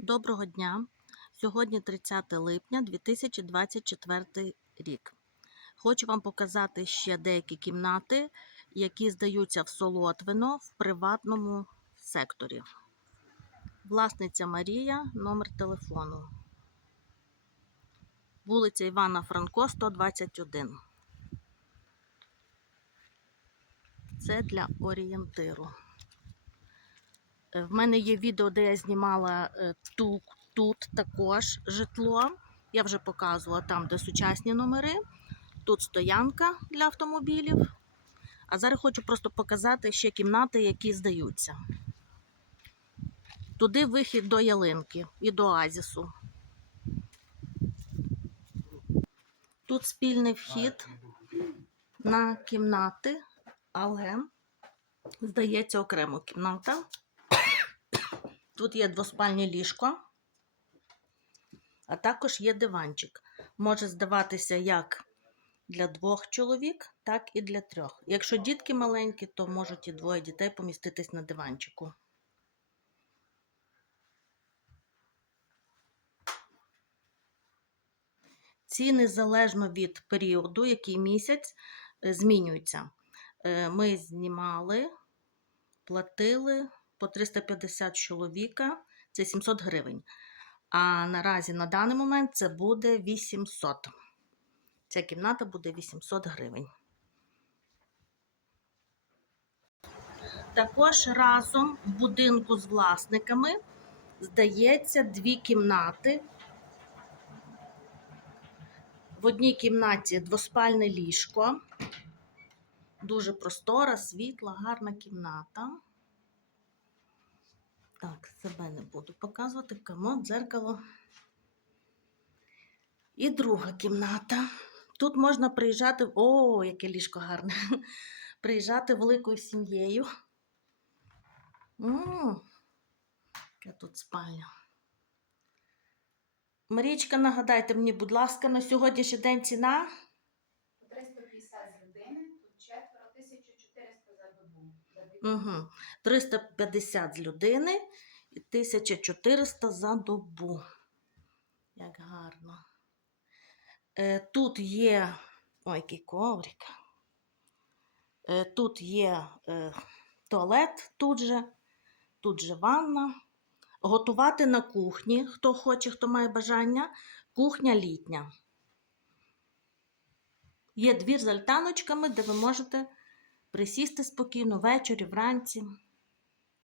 Доброго дня! Сьогодні 30 липня 2024 рік. Хочу вам показати ще деякі кімнати, які здаються в Солотвино в приватному секторі. Власниця Марія, номер телефону. Вулиця Івана Франко, 121. Це для орієнтиру. Е, В мене є відео, де я знімала е, ту, тут також житло. Я вже показувала там, де сучасні номери. Тут стоянка для автомобілів. А зараз хочу просто показати ще кімнати, які здаються. Туди вихід до ялинки і до оазісу. Тут спільний вхід на кімнати, але здається окремо кімната. Тут є двоспальне ліжко, а також є диванчик. Може здаватися як для двох чоловік, так і для трьох. Якщо дітки маленькі, то можуть і двоє дітей поміститись на диванчику. Ціни залежно від періоду, який місяць е, змінюються. Е, Ми знімали, платили по 350 чоловіка, це 700 гривень. А наразі на даний момент це буде 800. Ця кімната буде 800 гривень. Також разом в будинку з власниками здається дві кімнати. В одній кімнаті двоспальне ліжко. Дуже простора, світла, гарна кімната. Так, себе не буду показувати. Комод, дзеркало. І друга кімната. Тут можна приїжджати. О, яке ліжко гарне! Приїжджати великою сім'єю. Яка тут спальня. Марічка, нагадайте мені, будь ласка, на сьогоднішній день ціна. 350 з людини, тут четверо, 1400 за добу. За дві Угу. 350 з людини і 1400 за добу. Як гарно. Е, тут є. Ой, який коврик. Е, тут є е, туалет тут же, тут же ванна. Готувати на кухні, хто хоче, хто має бажання. Кухня літня. Є двір з альтаночками, де ви можете присісти спокійно ввечері, вранці.